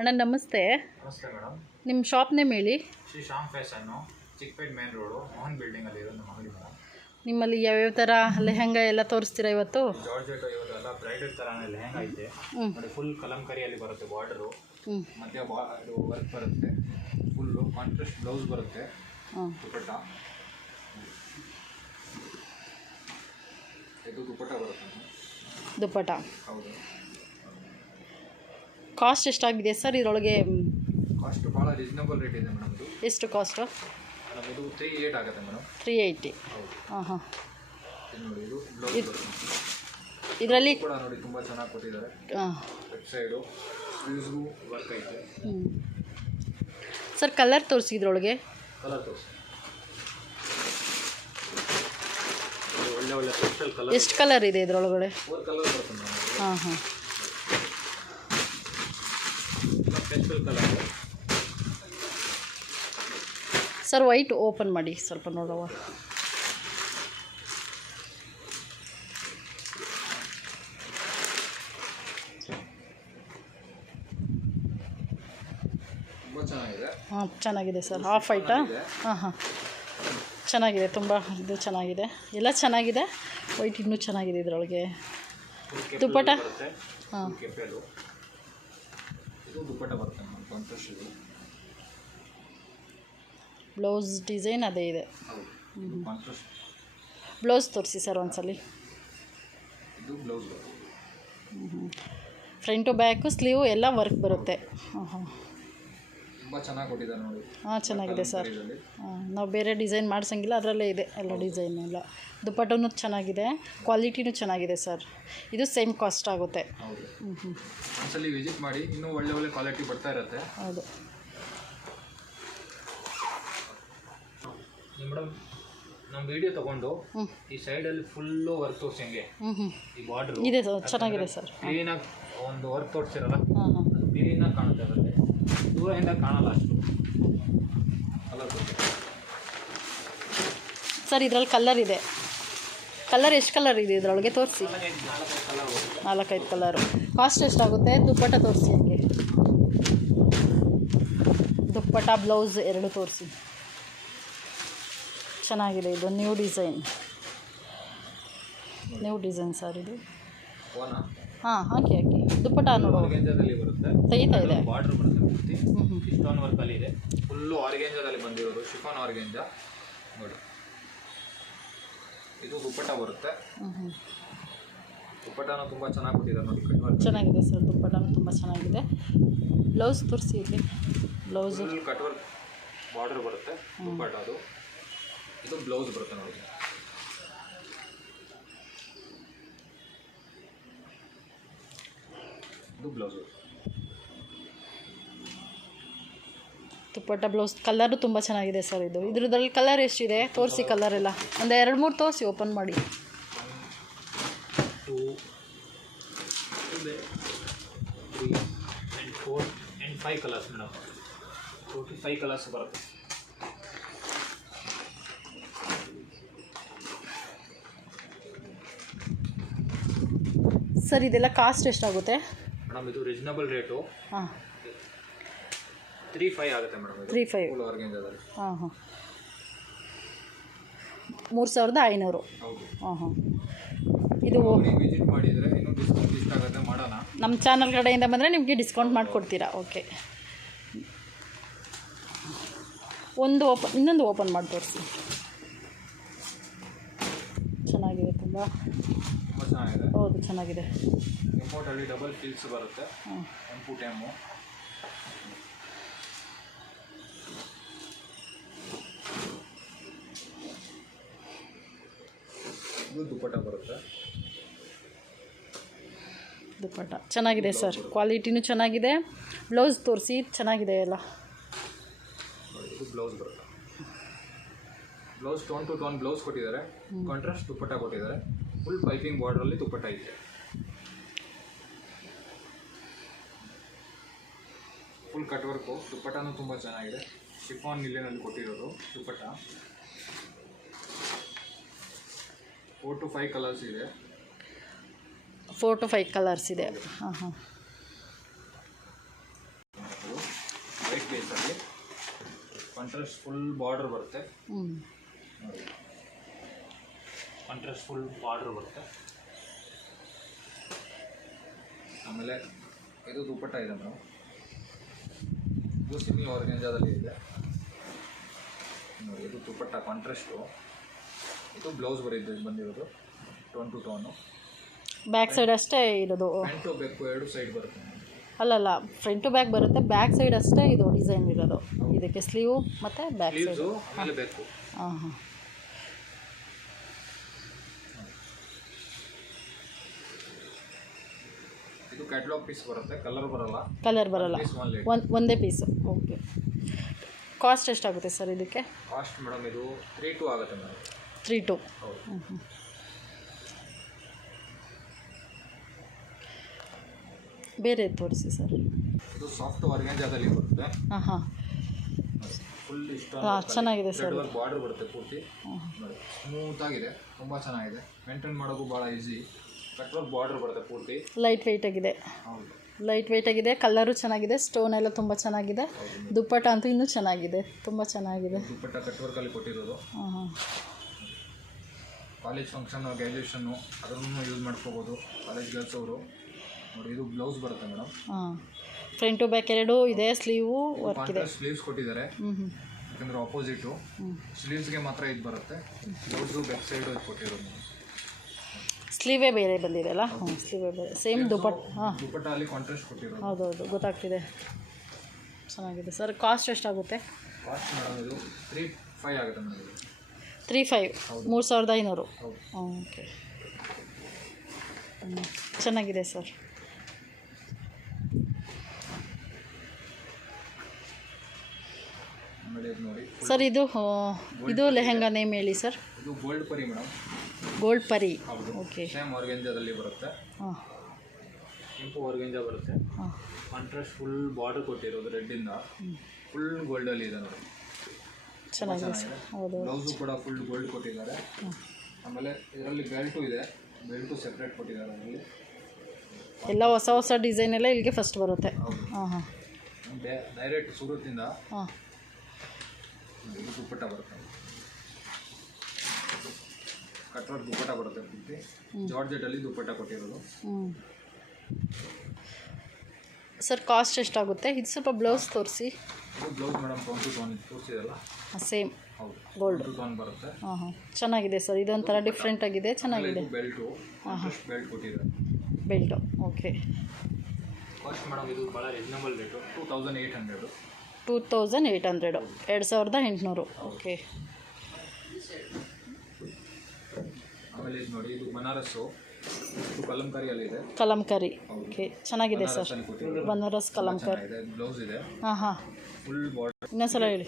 ಅಣ್ಣ ನಮಸ್ತೆ. ನಮಸ್ತೆ ಮೇಡಮ್. ನಿಮ್ಮ ಶಾಪ್ ನೇಮ್ ಹೇಳಿ. Shri Shyam fashion, Chickpet main road, Mohan ಬಿಲ್ಡಿಂಗಲ್ಲಿ ಇರೋದು ನಮ್ಮ ಅಂಗಡಿ ಮೇಡಮ್. ನಿಮ್ಮಲ್ಲಿ ಯಾವ್ಯಾವ ಥರ ಲೆಹಂಗಾ ಎಲ್ಲ ತೋರಿಸ್ತೀರಾ ಇವತ್ತು? ಜಾರ್ಜೆಟ್ ಇವತ್ತೆಲ್ಲ ಬ್ರೈಡಲ್ ಥರನೇ ಲೆಹಂಗಾ ಐತೆ ನೋಡಿ. ಫುಲ್ ಕಲಂಕರಿಯಲ್ಲಿ ಬರುತ್ತೆ ಬಾರ್ಡರು, ಮಧ್ಯ ಇದು ವರ್ಕ್ ಬರುತ್ತೆ, ಫುಲ್ಲು ಕಾಂಟ್ರಾಸ್ಟ್ ಬ್ಲೌಸ್ ಬರುತ್ತೆ, ದುಪಟ್ಟ ಇದು ದುಪಟ್ಟ ಬರುತ್ತೆ. ದುಪಟ್ಟ ಹೌದು. ಕಾಸ್ಟ್ ಎಷ್ಟಾಗಿದೆ ಸರ್ ಇದರೊಳಗೆ? ಕಾಸ್ಟ್ ಭಾಳ ರೀಸನಬಲ್ ರೇಟ್ ಇದೆ ಮೇಡಮ್. ಇದು ಎಷ್ಟು ಕಾಸ್ಟು? ಮೇಡಮ್ ಇದು 380 ಆಗುತ್ತೆ ಮೇಡಮ್. 380. ಹೌದು. ಹಾಂ. ನೋಡಿ ಇದು ಬ್ಲೌಸ್ ಇದರಲ್ಲಿ ಕೂಡ ನೋಡಿ ತುಂಬ ಚೆನ್ನಾಗಿ ಕೊಟ್ಟಿದ್ದಾರೆ. ವೆಬ್ಸೈಡು ಸ್ಲೀವ್ಸ್ಗೂ ವರ್ಕ್ ಐತೆ. ಸರ್ ಕಲರ್ ತೋರಿಸಿ ಇದರೊಳಗೆ. ಕಲರ್ ತೋರಿಸಿ. ಒಳ್ಳೆ ಒಳ್ಳೆ ಸ್ಪೆಷಲ್ ಕಲರ್. ಎಷ್ಟು ಕಲರ್ ಇದೆ ಇದರೊಳಗಡೆ? 4 ಕಲರ್ ಬರುತ್ತೆ ಮೇಡಮ್. ಹಾಂ. Special colour. Sir white open ಮಾಡಿ ಸ್ವಲ್ಪ ನೋಡುವ. ತುಂಬ ಚೆನ್ನಾಗಿದೆ. ಹಾಂ ಚೆನ್ನಾಗಿದೆ ಸರ್. ಹಾಫ್ ವೈಟಾ? ಹಾಂ. ಚೆನ್ನಾಗಿದೆ, ತುಂಬ ಇದು ಚೆನ್ನಾಗಿದೆ, ಎಲ್ಲ ಚೆನ್ನಾಗಿದೆ. ವೈಟ್ ಇನ್ನೂ ಚೆನ್ನಾಗಿದೆ ಇದರೊಳಗೆ. ದುಪಟ್ಟ? ಹಾಂ. ಇದು ದುಪಟ್ಟ ಬರುತ್ತೆ ಮೇಡಮ್. ಕಾಂಟ್ರಾಸ್ಟ್ ಇದು. ಬ್ಲೌಸ್ ಡಿಸೈನ್ ಅದೇ ಇದೆ. ಕಾಂಟ್ರಾಸ್ಟ್ ಬ್ಲೌಸ್ ತೋರಿಸಿ ಸರ್ ಒಂದ್ಸಲಿ. ಇದು ಬ್ಲೌಸ್ ಬರುತ್ತೆ. ಫ್ರಂಟು ಬ್ಯಾಕು ಸ್ಲೀವು ಎಲ್ಲ ವರ್ಕ್ ಬರುತ್ತೆ. ಹಾಂ. ತುಂಬ ಚೆನ್ನಾಗಿ ಕೊಟ್ಟಿದ್ದಾರೆ ನೋಡಿ. ಹಾಂ ಚೆನ್ನಾಗಿದೆ ಸರ್. ನಾವು ಬೇರೆ ಡಿಸೈನ್ ಮಾಡ್ಸಂಗಿಲ್ಲ, ಅದರಲ್ಲೇ ಇದೆ ಎಲ್ಲ ಡಿಸೈನ್ ಎಲ್ಲ. ದುಪಟ್ಟನೂ ಚೆನ್ನಾಗಿದೆ, ಕ್ವಾಲಿಟಿನೂ ಚೆನ್ನಾಗಿದೆ ಸರ್. ಇದು ಸೇಮ್ ಕಾಸ್ಟ್ ಆಗುತ್ತೆ. ಹೌದು. ಒಂದ್ಸಲಿ ವಿಸಿಟ್ ಮಾಡಿ, ಇನ್ನೂ ಒಳ್ಳೆ ಒಳ್ಳೆ ಕ್ವಾಲಿಟಿ ಬರ್ತಾ ಇರುತ್ತೆ. ಹೌದು ಮೇಡಮ್. ನಮ್ಮ ವಿಡಿಯೋ ತಗೊಂಡು ಈ ಸೈಡಲ್ಲಿ ಫುಲ್ಲು ವರ್ಕ್ ತೋರಿಸಿ. ಹಂಗೆ ಈ ಬಾರ್ಡ್ರು ಇದೆ ಸರ್, ಚೆನ್ನಾಗಿದೆ ಸರ್. ಕ್ಲೀನಾಗಿ ಒಂದು ವರ್ಕ್ ತೋರಿಸಿರಲ್ಲ, ಹಾಂ. ಕ್ಲೀನಾಗಿ ಕಾಣುತ್ತೆ. ಅದರಲ್ಲಿ ದೂರದಿಂದ ಕಾಣಲ್ಲ ಅಷ್ಟು ಕಲರ್ ತೋರಿಸಿ ಸರ್. ಇದರಲ್ಲಿ ಕಲರ್ ಇದೆ. ಕಲರ್ ಎಷ್ಟು ಕಲರ್ ಇದೆ ಇದರೊಳಗೆ ತೋರಿಸಿ. 4-5 ಕಲರು. ಕಾಸ್ಟ್ ಎಷ್ಟಾಗುತ್ತೆ? ದುಪ್ಪಟ್ಟ ತೋರಿಸಿ. ಹಂಗೆ ದುಪ್ಪಟ್ಟ ಬ್ಲೌಸ್ ಎರಡು ತೋರಿಸಿ. ಚೆನ್ನಾಗಿದೆ, ಇದು ನ್ಯೂ ಡಿಸೈನ್ ಸರ್ ಇದು. ಹಾಂ ಹಾಕಿ ದುಪ್ಪಟ್ಟ ನೋಡು. ಆರ್ಗೆಂಜಾದಲ್ಲಿ ಬರುತ್ತೆ, ತೆಗಿತಾ ಇದೆ. ಬಾರ್ಡರ್ ಬರುತ್ತೆ ಪೂರ್ತಿ. ಸ್ಟೋನ್ ವರ್ಕಲ್ಲಿ ಇದೆ. ಫುಲ್ಲು ಆರ್ಗೆಂಜಾದಲ್ಲಿ ಬಂದಿರೋದು, ಶಿಫಾನ್ ಆರ್ಗೆಂಜಾ ನೋಡಿ. ಇದು ದುಪ್ಪಟ್ಟ ಬರುತ್ತೆ. ದುಪ್ಪಟ್ಟನೂ ತುಂಬ ಚೆನ್ನಾಗಿ ಕೊಟ್ಟಿದ್ದಾರೆ ನೋಡಿ. ಕಟ್ ವರ್ಕ್ ಚೆನ್ನಾಗಿದೆ ಸರ್. ದುಪ್ಪಟ್ಟನೂ ತುಂಬ ಚೆನ್ನಾಗಿದೆ. ಬ್ಲೌಸ್ ತೋರಿಸಿ ಇಲ್ಲಿ. ಬ್ಲೌಸು ಕಟ್ ವರ್ಕ್ ಬಾರ್ಡರ್ ಬರುತ್ತೆ. ದುಪ್ಪಟ್ಟ ಅದು. ಇದು ಬ್ಲೌಸ್ ಬರುತ್ತೆ ನೋಡಿ. ಇದು ಬ್ಲೌಸು. ದುಪ್ಪಟ್ಟ ಬ್ಲೌಸ್ ಕಲರು ತುಂಬ ಚೆನ್ನಾಗಿದೆ ಸರ್. ಇದ್ರದ್ರಲ್ಲಿ ಕಲರ್ ಎಷ್ಟಿದೆ ತೋರಿಸಿ. ಕಲರ್ ಎಲ್ಲ ಒಂದು 2-3 ತೋರಿಸಿ, ಓಪನ್ ಮಾಡಿ. 1, 2, 3 and 4 and 5 colours madam. 5 colours ಬರುತ್ತೆ. ಸರ್ ಇದೆಲ್ಲ ಕಾಸ್ಟ್ ಎಷ್ಟಾಗುತ್ತೆ ಮೇಡಮ್? ಇದು ರೀಸನಬಲ್ ರೇಟು. ಹಾಂ. 3,500 ಆಗುತ್ತೆ ಮೇಡಮ್. 3,500. ಫುಲ್ ಆರ್ಗೆಂಜಾದಲ್ಲಿ. ಹಾಂ. 3,500. ಹೌದು. ಹಾಂ. ಇದು ವಿಸಿಟ್ ಮಾಡಿದರೆ ಇನ್ನೂ ಡಿಸ್ಕೌಂಟ್ ಇಷ್ಟ ಆಗುತ್ತೆ, ಮಾಡೋಣ. ನಮ್ಮ ಚಾನಲ್ ಕಡೆಯಿಂದ ಬಂದರೆ ನಿಮಗೆ ಡಿಸ್ಕೌಂಟ್ ಮಾಡಿಕೊಡ್ತೀರಾ? ಓಕೆ. ಇನ್ನೊಂದು ಓಪನ್ ಮಾಡಿ ತೋರಿಸಿ. ಚೆನ್ನಾಗಿದೆ, ತುಂಬ ಚೆನ್ನಾಗಿದೆ. ಹೌದು ಚೆನ್ನಾಗಿದೆ. ಇಂಪೋರ್ಟಲ್ಲಿ ಡಬಲ್ ಫಿಲ್ಸ್ ಬರುತ್ತೆ. Import M. ಇದು ದುಪ್ಪಟ್ಟ ಬರುತ್ತೆ. ದುಪ್ಪಟ್ಟ ಚೆನ್ನಾಗಿದೆ ಸರ್. ಕ್ವಾಲಿಟಿನೂ ಚೆನ್ನಾಗಿದೆ. ಬ್ಲೌಸ್ ತೋರಿಸಿ. ಚೆನ್ನಾಗಿದೆ ಎಲ್ಲ. ಇದು ಬ್ಲೌಸ್ ಬರುತ್ತೆ. Blouse tone to tone blouse ಕೊಟ್ಟಿದ್ದಾರೆ. ಕಾಂಟ್ರಾಸ್ಟ್ ದುಪ್ಪಟ್ಟ ಕೊಟ್ಟಿದ್ದಾರೆ. ಫುಲ್ ಪೈಪಿಂಗ್ ಬಾರ್ಡ್ರಲ್ಲಿ ದುಪ್ಪಟ್ಟ ಇದೆ. Full cut work. ದುಪ್ಪಟ್ಟನೂ ತುಂಬ ಚೆನ್ನಾಗಿದೆ. ಶಿಫಾನ್ ನಿಲ್ಲಿನಲ್ಲಿ ಕೊಟ್ಟಿರೋದು ದುಪ್ಪಟ್ಟ. 4 to 5 ಕಲರ್ಸ್ ಇದೆ. 4 to 5 ಕಲರ್ಸ್ ಇದೆ. ಹಾಂ ಹಾಂ ಕಾಂಟ್ರಾಸ್ಟ್ ಫುಲ್ ಬಾರ್ಡರ್ ಬರುತ್ತೆ. ಹ್ಞೂ ಕಾಂಟ್ರಾಸ್ಟ್ ಫುಲ್ ಬಾರ್ಡರ್ ಬರುತ್ತೆ. ಆಮೇಲೆ ಇದು ದುಪ್ಪಟ್ಟ ಇದೆ ಮೇಡಮ್. ಇದು ಸಿಮಿ ಆರ್ಗೆಂಜಾದಲ್ಲಿ ಇದೆ ನೋಡಿ. ಇದು ದುಪ್ಪಟ್ಟ ಕಾಂಟ್ರಾಸ್ಟು. ಇದು ಬ್ಲೌಸ್ ಬಂದಿರೋದು tone to tone. Back side ಅಷ್ಟೇ ಇರೋದು. ಫ್ರಂಟು ಬೇಕು ಎರಡು ಸೈಡ್ ಬರುತ್ತೆ. ಅಲ್ಲಲ್ಲ, ಫ್ರಂಟ್ ಟು ಬ್ಯಾಕ್ ಬರುತ್ತೆ, ಬ್ಯಾಕ್ ಸೈಡ್ ಅಷ್ಟೇ ಇದು ಡಿಸೈನ್ ಇರೋದು. ಇದಕ್ಕೆ ಸ್ಲೀವು ಮತ್ತು ಬ್ಯಾಕ್ ಸೈಡ್. ಆಮೇಲೆ ಬೇಕು. ಹಾಂ ಹಾಂ. ಇದು ಕ್ಯಾಟಲಾಗ್ ಪೀಸ್ ಬರುತ್ತೆ, ಕಲರ್ ಬರಲ್ಲ. ಒಂದೇ ಪೀಸು. ಓಕೆ. ಕಾಸ್ಟ್ ಎಷ್ಟಾಗುತ್ತೆ ಸರ್ ಇದಕ್ಕೆ? ಕಾಸ್ಟ್ ಮೇಡಮ್ ಇದು 3,2 ಆಗುತ್ತೆ ಮೇಡಮ್. 3,2. ಹೌದು. ಹ್ಞೂ. ಬೇರೆ ತೋರಿಸಿ ಸರ್. ಇದು ಸಾಫ್ಟ್ ಆರ್ಗೆಂಜಾದಲ್ಲಿ ಬರುತ್ತೆ. ಹಾಂ ಹಾಂ. ಫುಲ್ ಇಷ್ಟ. ಚೆನ್ನಾಗಿದೆ ಸರ್. ಬಾರ್ಡರ್ ಬರುತ್ತೆ ಪೂರ್ತಿ. ಸ್ಮೂತ್ ಆಗಿದೆ, ತುಂಬ ಚೆನ್ನಾಗಿದೆ. ಮೇಂಟೈನ್ ಮಾಡೋದು ಭಾಳ ಈಸಿ. ಕಟ್ವರ್ಕ್ ಬಾರ್ಡರ್ ಬರುತ್ತೆ ಪೂರ್ತಿ. ಲೈಟ್ ವೆಯ್ಟ್ ಆಗಿದೆ. ಹೌದು, ಲೈಟ್ ವೆಯ್ಟ್ ಆಗಿದೆ. ಕಲರು ಚೆನ್ನಾಗಿದೆ, ಸ್ಟೋನ್ ಎಲ್ಲ ತುಂಬ ಚೆನ್ನಾಗಿದೆ. ದುಪ್ಪಟ್ಟ ಅಂತೂ ಇನ್ನೂ ಚೆನ್ನಾಗಿದೆ, ತುಂಬ ಚೆನ್ನಾಗಿದೆ. ದುಪ್ಪಟ್ಟ ಕಟ್ವರ್ಕಲ್ಲಿ ಕೊಟ್ಟಿರೋದು. ಹಾಂ ಹಾಂ. ಕಾಲೇಜ್ ಫಂಕ್ಷನ್ನು, ಗ್ರ್ಯಾಜುಯೇಷನ್ನು ಅದನ್ನು ಯೂಸ್ ಮಾಡ್ಕೋಬೋದು ಕಾಲೇಜ್ ಗರ್ಲ್ಸ್ ಅವರು. ನೋಡಿ ಇದು ಬ್ಲೌಸ್ ಬರುತ್ತೆ ಮೇಡಮ್. ಹಾಂ. ಫ್ರಂಟ್ ಟು ಬ್ಯಾಕ್ ಎರಡೂ ಇದೆ. ಸ್ಲೀವು ವರ್ಕ್ ಇದೆ. ಸ್ಲೀವ್ಸ್ ಕೊಟ್ಟಿದ್ದಾರೆ. ಹ್ಞೂ ಹ್ಞೂ. ಯಾಕಂದರೆ ಆಪೋಸಿಟು ಸ್ಲೀವ್ಸ್ಗೆ ಮಾತ್ರ ಇದು ಬರುತ್ತೆ. ಬ್ಲೌಸು ಬ್ಯಾಕ್ ಸೈಡು ಇದು ಕೊಟ್ಟಿರೋದು. ಸ್ಲೀವೇ ಬೇರೆ ಬಂದಿದೆ ಅಲ್ಲ? ಹ್ಞೂ, ಸ್ಲೀವೇ ಬೇರೆ. ಸೇಮ್ ದುಪ್ಪಟ್ಟ. ಹಾಂ, ದುಪ್ಪಟ್ಟ ಅಲ್ಲಿ ಕಾಂಟ್ರಾಸ್ಟ್ ಕೊಟ್ಟಿರೋದು. ಹೌದೌದು, ಗೊತ್ತಾಗ್ತಿದೆ. ಚೆನ್ನಾಗಿದೆ ಸರ್. ಕಾಸ್ಟ್ ಎಷ್ಟಾಗುತ್ತೆ? ಕಾಸ್ಟ್ ಮೇಡಮ್ ಇದು 3,500 ಆಗುತ್ತೆ ಮೇಡಮ್. 3,500. 3,500. ಹೌದು. ಓಕೆ. ಚೆನ್ನಾಗಿದೆ ಸರ್. ಆಮೇಲೆ ಇದು ನೋಡಿ ಸರ್, ಇದು ಲೆಹೆಂಗಾ ನೇಮ್ ಹೇಳಿ ಸರ್. ಇದು ಗೋಲ್ಡ್ ಪರಿ ಮೇಡಮ್. ಗೋಲ್ಡ್ ಪರಿ. ಹೌದು. ಓಕೆ. ಸೇಮ್ ಆರ್ಗೆಂಜಾದಲ್ಲಿ ಬರುತ್ತೆ. ಹಾಂ. ಕೆಂಪು ಆರ್ಗೆಂಜಾ ಬರುತ್ತೆ. ಹಾಂ. ಕಾಂಟ್ರಾಸ್ಟ್ ಫುಲ್ ಬಾರ್ಡರ್ ಕೊಟ್ಟಿರೋದು ರೆಡ್ಡಿಂದ. ಫುಲ್ ಗೋಲ್ಡಲ್ಲಿ ಇದೆ ನೋಡಿ. ಚೆನ್ನಾಗಿದೆ ಸರ್. ಹೌದು. ಬ್ಲೌಸು ಕೂಡ ಫುಲ್ ಗೋಲ್ಡ್ ಕೊಟ್ಟಿದ್ದಾರೆ. ಆಮೇಲೆ ಇದರಲ್ಲಿ ಬೆಲ್ಟು ಇದೆ. ಬೆಲ್ಟು ಸೆಪ್ರೇಟ್ ಕೊಟ್ಟಿದ್ದಾರೆ. ಅದರಲ್ಲಿ ಎಲ್ಲ ಹೊಸ ಹೊಸ ಡಿಸೈನ್ ಎಲ್ಲ ಇಲ್ಲಿಗೆ ಫಸ್ಟ್ ಬರುತ್ತೆ. ಹಾಂ ಹಾಂ. ಡೈರೆಕ್ಟ್ ಸೂರತ್ತಿಂದ. ಹಾಂ. ಇದು ದುಪ್ಪಟ್ಟ ಬರುತ್ತೆ. ಕಟ್ವರ್ಕ್ ದುಪ್ಪಟ್ಟ ಬರುತ್ತೆ ಪೂರ್ತಿ. ಜಾರ್ಜೆಟಲ್ಲಿ ದುಪ್ಪಟ್ಟ ಕೊಟ್ಟಿರೋದು. ಹ್ಞೂ ಸರ್, ಕಾಸ್ಟ್ ಎಷ್ಟಾಗುತ್ತೆ? ಇದು ಸ್ವಲ್ಪ ಬ್ಲೌಸ್ ತೋರಿಸಿ. ಇದು blouse madam tone to tone ತೋರಿಸಿದಲ್ಲ. ಸೇಮ್ ಹೌದು, ಗೋಲ್ಡ್ ಟು ಟೋನ್ ಬರುತ್ತೆ. ಹಾಂ ಹಾಂ. ಚೆನ್ನಾಗಿದೆ ಸರ್. ಇದೊಂಥರ ಡಿಫ್ರೆಂಟ್ ಆಗಿದೆ, ಚೆನ್ನಾಗಿದೆ. ಬೆಲ್ಟು ಬೆಲ್ಟ್ ಕೊಟ್ಟಿದ್ದಾರೆ. ಬೆಲ್ಟು. ಓಕೆ. ಕಾಸ್ಟ್ ಮೇಡಮ್ ಇದು ಭಾಳ ರೀಸನಬಲ್ ರೇಟು. 2,800. 2,800. 2,800. ಓಕೆ. ಆಮೇಲೆ ಇದು ನೋಡಿ, ಇದು ಬನಾರಸ್ಸು. ಇದು ಕಲಂಕಾರಿಯಲ್ಲಿ ಇದೆ. ಕಲಂಕಾರಿ. ಓಕೆ, ಚೆನ್ನಾಗಿದೆ ಸರ್. ಬನಾರಸ್ ಕಲಂಕಾರಿ. ಬ್ಲೌಸ್ ಇದೆ. ಹಾಂ ಹಾಂ. Full border. ಇನ್ನೊಂದ್ಸಲ ಹೇಳಿ.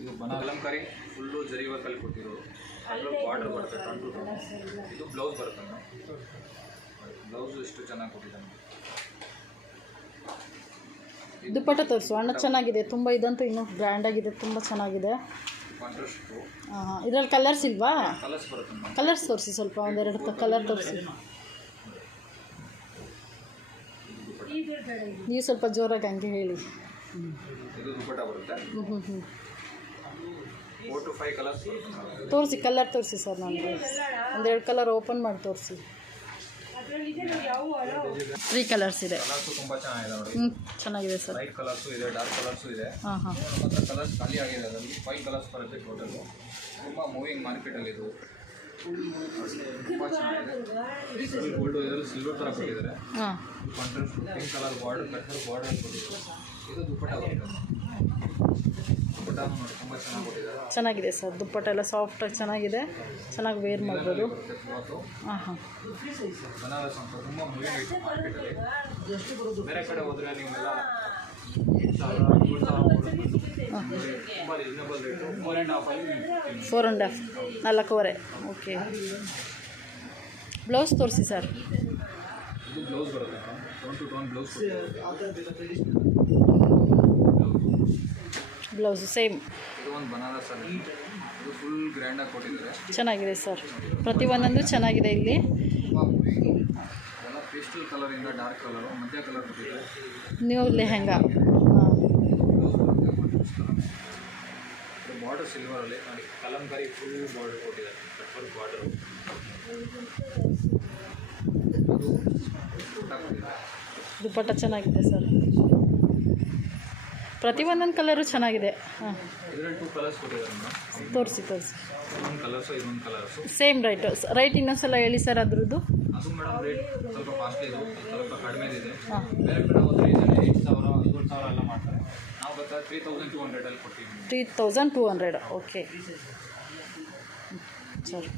ಇದು ಕಲಂಕಾರಿ ಫುಲ್ಲು ಜರಿ ವರ್ಕಲ್ಲಿ ಕೊಟ್ಟಿರೋದು. ಅದರಲ್ಲಿ ಬಾರ್ಡರ್ ಬರುತ್ತೆ ಟೋನ್ ಟು ಟೋನ್. ಇದು ಬ್ಲೌಸ್ ಬರುತ್ತೆ ಮೇಡಮ್. ಬ್ಲೌಸು ಎಷ್ಟು ಚೆನ್ನಾಗಿ ಕೊಟ್ಟಿದ್ದಾನೆ. ದುಪ್ಪಟ್ಟ ತೋರಿಸು ಅಣ್ಣ. ಚೆನ್ನಾಗಿದೆ ತುಂಬ. ಇದಂತೂ ಇನ್ನೂ ಬ್ರ್ಯಾಂಡಾಗಿದೆ, ತುಂಬ ಚೆನ್ನಾಗಿದೆ. ಕಾಂಟ್ರಾಸ್ಟು. ಹಾಂ ಹಾಂ. ಇದರಲ್ಲಿ ಕಲರ್ಸ್ ಇಲ್ವಾ? ಕಲರ್ಸ್ ಬರುತ್ತೆ ಮೇಡಮ್. ಕಲರ್ಸ್ ತೋರಿಸಿ ಸ್ವಲ್ಪ. ಒಂದೆರಡು ಕಲರ್ ತೋರಿಸಿ. ನೀವು ಸ್ವಲ್ಪ ಜೋರಾಗಿ ಹಂಗೆ ಹೇಳಿ. ಇದು ದುಪ್ಪಟ್ಟ ಬರುತ್ತೆ. ಹ್ಞೂ ಹ್ಞೂ ಹ್ಞೂ. 4 to 5 ಕಲರ್ಸ್ ಬರುತ್ತೆ. ತೋರಿಸಿ, ಕಲರ್ ತೋರಿಸಿ ಸರ್. ನನಗೆ ಒಂದೆರಡು ಕಲರ್ ಓಪನ್ ಮಾಡಿ ತೋರಿಸಿ. 3 ಕಲರ್ಸ್ ಇದೆ. ಕಲರ್ಸು ತುಂಬ ಚೆನ್ನಾಗಿದೆ ನೋಡಿ. ಹ್ಞೂ, ಚೆನ್ನಾಗಿದೆ ಸರ್. ಲೈಟ್ ಕಲರ್ಸು ಇದೆ, ಡಾರ್ಕ್ ಕಲರ್ಸು ಇದೆ. ಹಾಂ ಹಾಂ. ನಮ್ಮ ಹತ್ರ ಕಲರ್ಸ್ ಖಾಲಿ ಆಗಿದೆ. ಅದರಲ್ಲಿ 5 ಕಲರ್ಸ್ ಬರುತ್ತೆ ಟೋಟಲು. ತುಂಬ ಮೂವಿಂಗ್ ಮಾರ್ಕೆಟಲ್ಲಿ ಇದು. ತುಂಬ ಚೆನ್ನಾಗಿದೆ. ಗೋಲ್ಡು ಇದರಲ್ಲಿ ಸಿಲ್ವರ್ ಥರ ಕೊಟ್ಟಿದ್ದಾರೆ. ಹಾಂ. Contrast pink colour border cutter border ಕೊಟ್ಟಿದ್ದಾರೆ. ಇದು ದುಪ್ಪಟ್ಟ ಬರುತ್ತೆ. ದುಪ್ಪಟ್ಟ ನೋಡಿ ತುಂಬ ಚೆನ್ನಾಗಿ ಕೊಟ್ಟಿದ್ದಾರೆ. ಚೆನ್ನಾಗಿದೆ ಸರ್. ದುಪ್ಪಟ್ಟ ಎಲ್ಲ ಸಾಫ್ಟಾಗಿ ಚೆನ್ನಾಗಿದೆ, ಚೆನ್ನಾಗಿ ವೇರ್ ಮಾಡ್ಬೋದು. ಹಾಂ ಹಾಂ. ಬನಾರಸ್ ಅಂತ ತುಂಬ ಮೂವಿಂಗ್ ಐತೆ ಮಾರ್ಕೆಟಲ್ಲಿ. ಬೇರೆ ಕಡೆ ಹೋದರೆ ನೀವೆಲ್ಲ 4.5. 4.5. ಓಕೆ. ಬ್ಲೌಸ್ ತೋರಿಸಿ ಸರ್. ಇದು ಬ್ಲೌಸ್ ಬರುತ್ತೆ. Tone to tone blouse. Blouse same. ಇದು ಒಂದು ಬನಾರಸ್ ಅಲ್ಲಿ. ಇದು ಫುಲ್ ಗ್ರ್ಯಾಂಡಾಗಿ ಕೊಟ್ಟಿದ್ದಾರೆ. ಚೆನ್ನಾಗಿದೆ ಸರ್. ಪ್ರತಿಯೊಂದೊಂದು ಚೆನ್ನಾಗಿದೆ ಇಲ್ಲಿ. ತುಂಬ ಮೂವಿಂಗು. ಅದೆಲ್ಲ ಪೇಸ್ಟಲ್ ಕಲರಿಂದ ಡಾರ್ಕ್ ಕಲರು, ಮಧ್ಯ ಕಲರ್ ಕೊಟ್ಟಿದ್ದಾರೆ. ನ್ಯೂ ಲೆಹೆಂಗಾ. ಹಾಂ. ಬಾರ್ಡರ್ ಸಿಲ್ವರಲ್ಲಿ ನೋಡಿ, ಕಲಂಕಾರಿ ಫುಲ್ ಬಾರ್ಡರ್ ಕೊಟ್ಟಿದ್ದಾರೆ, ಕಟ್ವರ್ಕ್ ಬಾರ್ಡರು. ದುಪ್ಪಟ್ಟ ಚೆನ್ನಾಗಿದೆ ಸರ್. ಪ್ರತಿಯೊಂದೊಂದು ಕಲರು ಚೆನ್ನಾಗಿದೆ. ಹಾಂ, ಇದರಲ್ಲಿ 2 ಕಲರ್ಸ್ ಕೊಟ್ಟಿದ್ದಾರೆ ಮೇಡಮ್. ತೋರಿಸಿ. ಇದೊಂದು ಕಲರ್ಸು, ಇದೊಂದು ಕಲರ್ಸು. ಸೇಮ್ ರೈಟ್ ಇನ್ನೊಂದ್ಸಲ ಹೇಳಿ ಸರ್ ಅದ್ರದ್ದು. ಅದು ಮೇಡಮ್ ರೇಟ್ ಸ್ವಲ್ಪ ಕಾಸ್ಟ್ಲಿ ಇದು, ಸ್ವಲ್ಪ ಕಡಿಮೆ ಇದೆ. ಹಾಂ, ಬೇರೆ ಕಡೆ ಹೋದರೆ ಇದನ್ನು 8,000 12,000 ಎಲ್ಲ ಮಾಡ್ತಾರೆ. ನಾವು ಬರ್ತಾ 3,200 ಕೊಡ್ತೀವಿ. 3,200. Okay sir.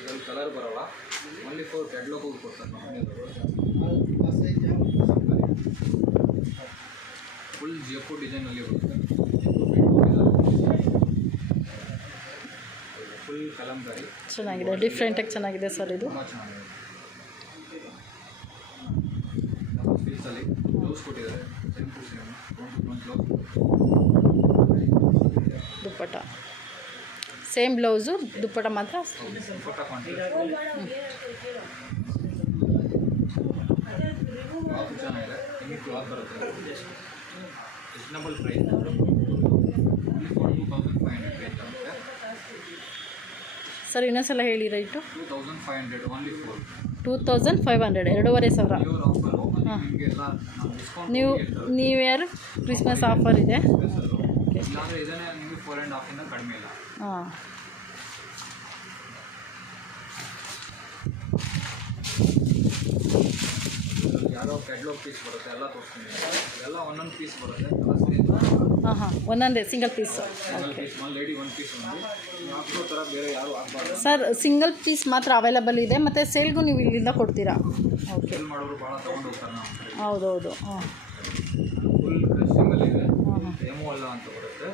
ಇದರಲ್ಲಿ ಕಲರ್ ಬರೋಲ್ಲ, ಓನ್ಲಿ ಫಾರ್ ಕ್ಯಾಟ್ಲಾಗ್ ಕೊಡ್ತಾರೆ ಫುಲ್ ಜೆಪು ಡಿಸೈನಲ್ಲಿ ಬರುತ್ತೆ. ಫುಲ್ ಕಲಂಕಾರಿ ಚೆನ್ನಾಗಿದೆ, ಡಿಫ್ರೆಂಟಾಗಿ ಚೆನ್ನಾಗಿದೆ ಸರ್ ಇದು. ತುಂಬ ಚೆನ್ನಾಗಿದೆ. ನಮ್ಮ ಪೀಸಲ್ಲಿ ಬ್ಲೌಸ್ ಕೊಟ್ಟಿದ್ದಾರೆ, ದುಪ್ಪಟ್ಟ ಸೇಮ್ ಬ್ಲೌಸು, ದುಪ್ಪಟ್ಟ ಮಾತ್ರ ದುಪ್ಪಟ್ಟ ಕಾಂಟ್ರಾಸ್ಟ್ ಚೆನ್ನಾಗಿದೆ. ನಿಮಗೆ ಕ್ಲಾತ್ ಬರುತ್ತೆ, ರೀಸನಬಲ್ ಪ್ರೈಸ್, 2,500 ರೇಂಜ್ ಆಗುತ್ತೆ. ಸರ್ ಇನ್ನೊಂದ್ಸಲ ಹೇಳಿ right. 2,500 only for 2,500, 2,500. Pure offer. ನಿಮಗೆಲ್ಲ ನಾವು ಡಿಸ್ಕೌಂಟ್ ನೀವು ಯಾರು ಕ್ರಿಸ್ಮಸ್ ಆಫರ್ ಇದೆ. ಇಲ್ಲಾಂದರೆ ಇದನ್ನೇ ನಿಮಗೆ 4.5 ಕಡಿಮೆ ಇಲ್ಲ. ಹಾಂ, ಯಾರೋ ಕ್ಯಾಟ್ಲಾಗ್ ಪೀಸ್ ಬರುತ್ತೆ, ಎಲ್ಲ ತೋರಿಸ್ತೀನಿ. ಎಲ್ಲ ಒಂದೊಂದು ಪೀಸ್ ಬರುತ್ತೆ. ಹಾಂ, ಒಂದೊಂದೇ single piece. Single piece lady 1 piece ಒಂದು ಹಾಕೋ ಥರ ಬೇರೆ ಯಾರು ಆಗಬಾರ್ದು ಸರ್. ಸಿಂಗಲ್ ಪೀಸ್ ಮಾತ್ರ ಅವೈಲಬಲ್ ಇದೆ, ಮತ್ತು ಸೇಲ್ಗೂ ನೀವು ಇಲ್ಲಿಂದ ಕೊಡ್ತೀರಾ? ಓಕೆ, ಸೇಲ್ ಮಾಡೋರು ಭಾಳ ತೊಗೊಂಡು ಹೋಗ್ತಾರೆ ನಾವು. ಹೌದೌದು. ಹಾಂ, ಫುಲ್ ಸಿಂಗಲ್ ಇದೆ, ಎಮೋ ಅಲ್ಲ ಅಂತ ಬರುತ್ತೆ.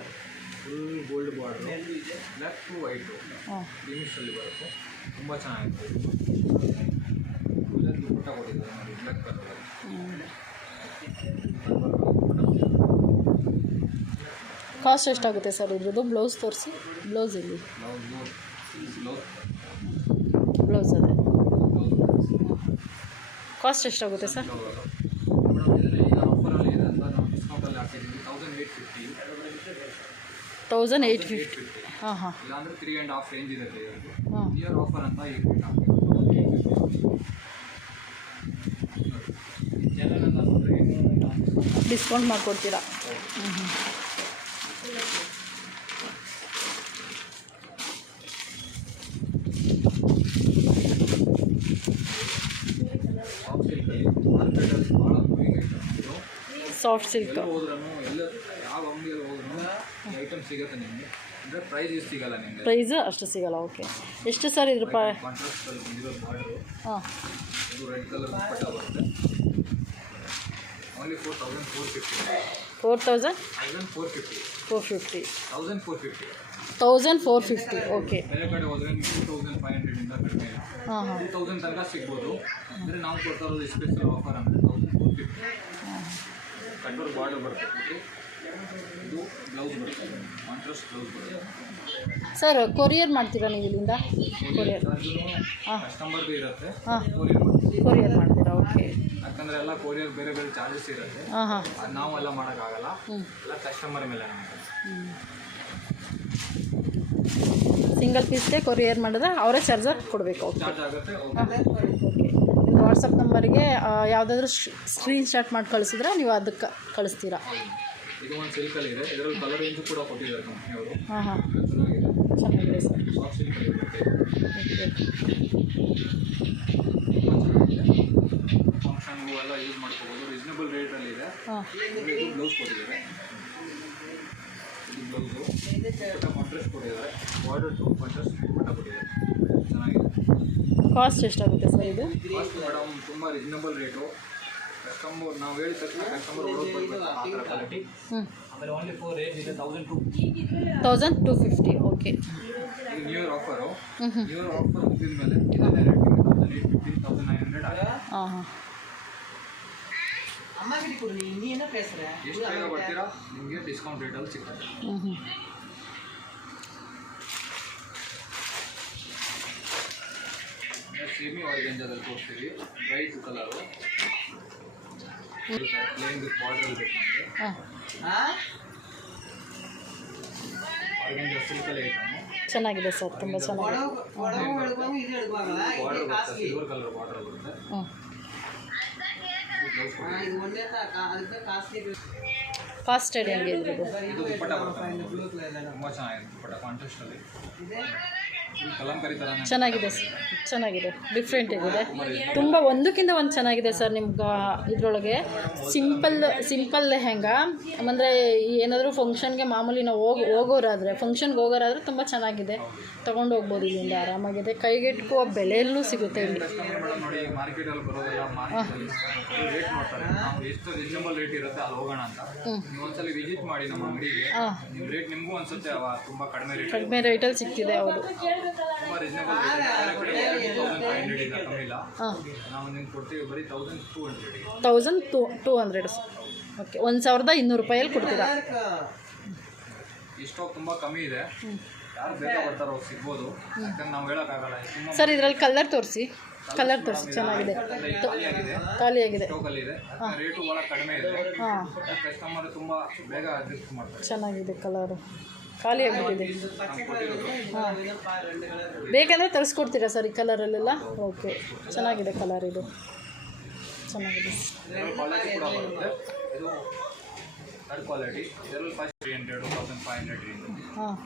Full gold border, black to white ಹಾಂ, ಲಿಮಿಟ್ಸಲ್ಲಿ ಬರುತ್ತೆ. ತುಂಬ ಚೆನ್ನಾಗಿತ್ತು. ಫುಲ್ ದುಪ್ಪಟ್ಟ ಕೊಟ್ಟಿದ್ದಾರೆ ನೋಡಿ, ಬ್ಲ್ಯಾಕ್ ಕಲರ್. ಕಾಸ್ಟ್ ಎಷ್ಟಾಗುತ್ತೆ ಸರ್ ಇದ್ರದ್ದು? ಬ್ಲೌಸ್ ತೋರಿಸಿ. ಬ್ಲೌಸ್ ಇಲ್ಲಿ ಬ್ಲೌಸ್ ಅದೇ. ಕಾಸ್ಟ್ ಎಷ್ಟಾಗುತ್ತೆ ಸರ್? ಮೇಡಮ್ ಇದನ್ನೇ ಈಗ ಆಫರಲ್ಲಿ ಇದೆ ಅಂತ ನಾವು ಡಿಸ್ಕೌಂಟಲ್ಲಿ ಹಾಕಿದ್ದೀವಿ. 1,850. ಹಾಂ, ಹಾಂ, ಇಲ್ಲಾಂದರೆ 3.5 ರೇಂಜ್ ಇದೆ. ಹಾಂ, ಇಯರ್ ಆಫರ್ ಅಂತ ಈಗ ಓಕೆ. ಚಾನಲ್ ಅಂತ ನೋಡಿದ್ರೆ ಡಿಸ್ಕೌಂಟ್ ಮಾಡಿಕೊಡ್ತೀರಾ? ಹ್ಞೂ. ಸಾಫ್ಟ್ ಸಿಲ್ಕ್ ಹೋದ್ರೂ ಎಲ್ಲ ಯಾವ ಅಂಗಡಿಯಲ್ಲಿ ಹೋದ್ರೂ ಈ ಐಟಮ್ ಸಿಗುತ್ತೆ ನಿಮಗೆ. ಅಂದರೆ ಪ್ರೈಸ್ ಎಷ್ಟು ಸಿಗಲ್ಲ ನಿಮಗೆ, ಪ್ರೈಸ್ ಅಷ್ಟು ಸಿಗಲ್ಲ. ಓಕೆ, ಎಷ್ಟು ಸರ್ ಇದ್ರ ಕಾಂಟ್ರಾಸ್ಟಲ್ಲಿ ಬಂದಿರೋ ಬಾರ್ಡ್ರು. ಹಾಂ, ಇದು ರೆಡ್ ಕಲರ್ ದುಪ್ಪಟ್ಟ ಬರುತ್ತೆ. ಓನ್ಲಿ 4,450. 4,450. 1,450. ಓಕೆ. ಬೇರೆ ಕಡೆ ಹೋದರೆ ನೀವು 2,500 ಕಡಿಮೆ ಇಲ್ಲ. ಹಾಂ, ಹಾಂ, 2,000 ತನಕ ಸಿಗ್ಬೋದು. ಅಂದರೆ ನಾವು ಕೊಡ್ತಾ ಇರೋದು ಸ್ಪೆಷಲ್ ಆಫರ್ ಅಂದರೆ 1,450. ಕಟ್ವರ್ಕ್ ಬಾರ್ಡರ್ ಬರುತ್ತೆ. ಇದು ಬ್ಲೌಸ್ ಬರುತ್ತೆ, ಕಾಂಟ್ರಾಸ್ಟ್ ಬ್ಲೌಸ್ ಬರುತ್ತೆ. ಸರ್ ಕೊರಿಯರ್ ಮಾಡ್ತೀರಾ ನೀವು ಇಲ್ಲಿಂದ? ಕೊರಿಯರ್ ಕಸ್ಟಮರ್ದು ಇರುತ್ತೆ. ಹಾಂ, ಕೊರಿಯರ್ ಮಾಡ್ತೀರಾ? ಓಕೆ. ಯಾಕಂದರೆ ಎಲ್ಲ ಕೊರಿಯರ್ ಬೇರೆ ಬೇರೆ ಚಾರ್ಜಸ್ ಇರುತ್ತೆ. ಹಾಂ, ಹಾಂ, ಅದು ನಾವೆಲ್ಲ ಮಾಡೋಕ್ಕಾಗಲ್ಲ, ಎಲ್ಲ ಕಸ್ಟಮರ್ ಮೇಲೆ ನಮಗೆ. ಸಿಂಗಲ್ ಪೀಸ್ಗೆ ಕೊರಿಯರ್ ಮಾಡಿದ್ರೆ ಅವರೇ ಚಾರ್ಜರ್ ಕೊಡಬೇಕು. ಓಕೆ, ಚಾರ್ಜ್ ಆಗುತ್ತೆ. ಓಕೆ. ನಿಮ್ಮ ವಾಟ್ಸಪ್ ನಂಬರಿಗೆ ಯಾವುದಾದ್ರೂ ಸ್ಕ್ರೀನ್ಶಾಟ್ ಮಾಡಿ ಕಳಿಸಿದ್ರೆ ನೀವು ಅದಕ್ಕೆ ಕಳಿಸ್ತೀರಾ? ಇದು ಒಂದು ಸಿಲ್ಕಲ್ಲಿ ಇದೆ, ಇದರಲ್ಲಿ ಕಲರ್ ರೇಂಜು ಕೂಡ ಕೊಟ್ಟಿದ್ದಾರೆ ಕಂಪ್ನಿಯವರು. ಹಾಂ, ಹಾಂ, ಚೆನ್ನಾಗಿದೆ. ಸರ್. ಸಾಫ್ಟ್ ಸಿಲ್ಕಲ್ಲಿ ಬರುತ್ತೆ. ಫಂಕ್ಷನ್ಗೂ ಎಲ್ಲ ಯೂಸ್ ಮಾಡ್ಕೋಬೋದು. ರೀಸನಬಲ್ ರೇಟಲ್ಲಿ ಇದೆ. ಹಾಂ, ಇದು ಬ್ಲೌಸ್ ಕೊಟ್ಟಿದ್ದಾರೆ. ಇದು ಬ್ಲೌಸು ಕಾಂಟ್ರಾಸ್ಟ್ ಕೊಟ್ಟಿದ್ದಾರೆ. ಬಾರ್ಡರ್ ಟು ಕಾಂಟ್ರಾಸ್ಟ್ ದುಪ್ಪಟ್ಟ ಕೊಟ್ಟಿದ್ದಾರೆ. ಚೆನ್ನಾಗಿದೆ. ಕಾಸ್ಟ್ ಎಷ್ಟಾಗುತ್ತೆ ಸರ್ ಇದು? ಕಾಸ್ಟ್ ಮೇಡಮ್ ತುಂಬ ರೀಸನಬಲ್ ರೇಟು. ಕಸ್ಟಮರ್ ನಾವು ಹೇಳಿದ ತಕ್ಷಣ ಕಸ್ಟಮರ್ ಹೊರಗೆ ಬರಬೇಕು ಆ ಥರ ಕ್ವಾಲಿಟಿ. ಆಮೇಲೆ ಓನ್ಲಿ ಫಾರ್ ರೇಂಜ್ ಇದೆ 1,250. ಓಕೆ. ಇದು new year offer. New year offer ಮುಗಿದ ಮೇಲೆ ಇದನ್ನೇ ರೇಟ್ 1,850, 1,900 ಆಗಿದೆ. ಹಾಂ, ಹಾಂ. ಎಷ್ಟು ಬೇಗ ಬರ್ತೀರಾ ನಿಮಗೆ ಡಿಸ್ಕೌಂಟ್ ರೇಟಲ್ಲಿ ಸಿಗ್ತದೆ. ಸೆಮಿ ಆರ್ಗೆಂಜಾದಲ್ಲಿ ತೋರಿಸ್ತೀವಿ. Bright colour plane with border ಬೇಕು ನಮಗೆ. ಹಾಂ ಆರ್ಗೆಂಜಾ ಸಿಲ್ಕಲ್ಲಿ ಐಟಮು. ಚೆನ್ನಾಗಿದೆ ಸರ್, ತುಂಬ ಚೆನ್ನಾಗಿದೆ. ಬಾರ್ಡರ್ ಬರುತ್ತೆ, ಸಿಲ್ವರ್ ಕಲರ್ ಬಾರ್ಡರ್ ಬರುತ್ತೆ. ಹ್ಞೂ ಫಾಸ್ಟ್ ರೆಡಿ ಹಂಗೆ ಇದ್ರದ್ದು. ಇದು ದುಪ್ಪಟ್ಟ ಬರುತ್ತೆ, ತುಂಬ ಚೆನ್ನಾಗಿದೆ ದುಪ್ಪಟ್ಟ ಕಾಂಟ್ರಾಸ್ಟಲ್ಲಿ. ಕಲಂಕರಿ ಥರನೇ ಚೆನ್ನಾಗಿದೆ ಸರ್, ಚೆನ್ನಾಗಿದೆ, ಡಿಫ್ರೆಂಟ್ ಇದೆ ತುಂಬ, ಒಂದಕ್ಕಿಂತ ಒಂದು ಚೆನ್ನಾಗಿದೆ ಸರ್. ನಿಮ್ಗೆ ಇದರೊಳಗೆ ಸಿಂಪಲ್ ಲೆಹೆಂಗಾ ಅಂದರೆ ಏನಾದರೂ ಫಂಕ್ಷನ್ಗೆ ಮಾಮೂಲಿ ನಾವು ಹೋಗೋರಾದರೆ ಫಂಕ್ಷನ್ಗೆ ತುಂಬ ಚೆನ್ನಾಗಿದೆ, ತೊಗೊಂಡು ಹೋಗ್ಬೋದು. ಇಲ್ಲಿಂದ ಆರಾಮಾಗಿದೆ, ಕೈಗೆಟುಕುವ ಬೆಲೆಯಲ್ಲೂ ಸಿಗುತ್ತೆ ಇಲ್ಲಿ. ಮೇಡಮ್ ನೋಡಿ, ಮಾರ್ಕೆಟಲ್ಲಿ ಬರೋದೆಲ್ಲ ರೇಟ್ ನೋಡ್ತಾರೆ, ನಾವು ಎಷ್ಟು ರೀಸನಬಲ್ ರೇಟ್ ಇರುತ್ತೆ ಅಲ್ಲಿ ಹೋಗೋಣ ಅಂತ. ನೀವು ಒಂದ್ಸಲಿ ವಿಸಿಟ್ ಮಾಡಿ ನಮ್ಮ ಅಂಗಡಿಗೆ, ನಿಮ್ಮ ರೇಟ್ ನಿಮಗೂ ಅನ್ಸುತ್ತೆ ತುಂಬ ಕಡಿಮೆ ರೇಟಲ್ಲಿ ಸಿಗ್ತಿದೆ. ಹೌದು, ತುಂಬ ರೀಸನಬಲ್ ರೇಟ್. 2500 ಇಲ್ಲ, ಕಮ್ಮಿ ಇಲ್ಲ. ನಾವು ನಿಮ್ಗೆ ಕೊಡ್ತೀವಿ ಬರೀ 1200. 1200 ಓಕೆ, 1200 ರೂಪಾಯಲ್ಲಿ ಕೊಡ್ತೀರಾ? ಈ ಸ್ಟಾಕ್ ತುಂಬ ಕಮ್ಮಿ ಇದೆ, ಯಾರು ಬೇಕಾ ಬರ್ತಾರೋ ಸಿಗ್ಬೋದು, ಯಾಕಂದ್ರೆ ನಾವು ಹೇಳೋಕ್ಕಾಗಲ್ಲ. ಸರ್ ಇದರಲ್ಲಿ ಕಲರ್ ತೋರಿಸಿ, ಚೆನ್ನಾಗಿದೆ, ಖಾಲಿಯಾಗಿದೆ. ಸ್ಟಾಕಲ್ಲಿದೆ, ರೇಟು ಭಾಳ ಕಡಿಮೆ ಇದೆ. ಹಾಂ, ಕಸ್ಟಮರ್ ತುಂಬ ಬೇಗ ಅಡ್ಜಸ್ಟ್ ಮಾಡ್ತಾರೆ. ಚೆನ್ನಾಗಿದೆ, ಕಲರು ಖಾಲಿಯಾಗಿಬಿಟ್ಟಿದೆ. ಹಾಂ, ಬೇಕಂದರೆ ತರಿಸ್ಕೊಡ್ತೀರಾ ಸರ್ ಈ ಕಲರಲ್ಲೆಲ್ಲ? ಓಕೆ, ಚೆನ್ನಾಗಿದೆ ಕಲರ್, ಇದು ಚೆನ್ನಾಗಿದೆ. ಕ್ವಾಲಿಟಿ ಕೂಡ ಬರುತ್ತೆ. ಇದು ಥರ್ಡ್ ಕ್ವಾಲಿಟಿ, ಇದರಲ್ಲಿ ಫಸ್ಟ್ 300 1500 ಹಾಂ.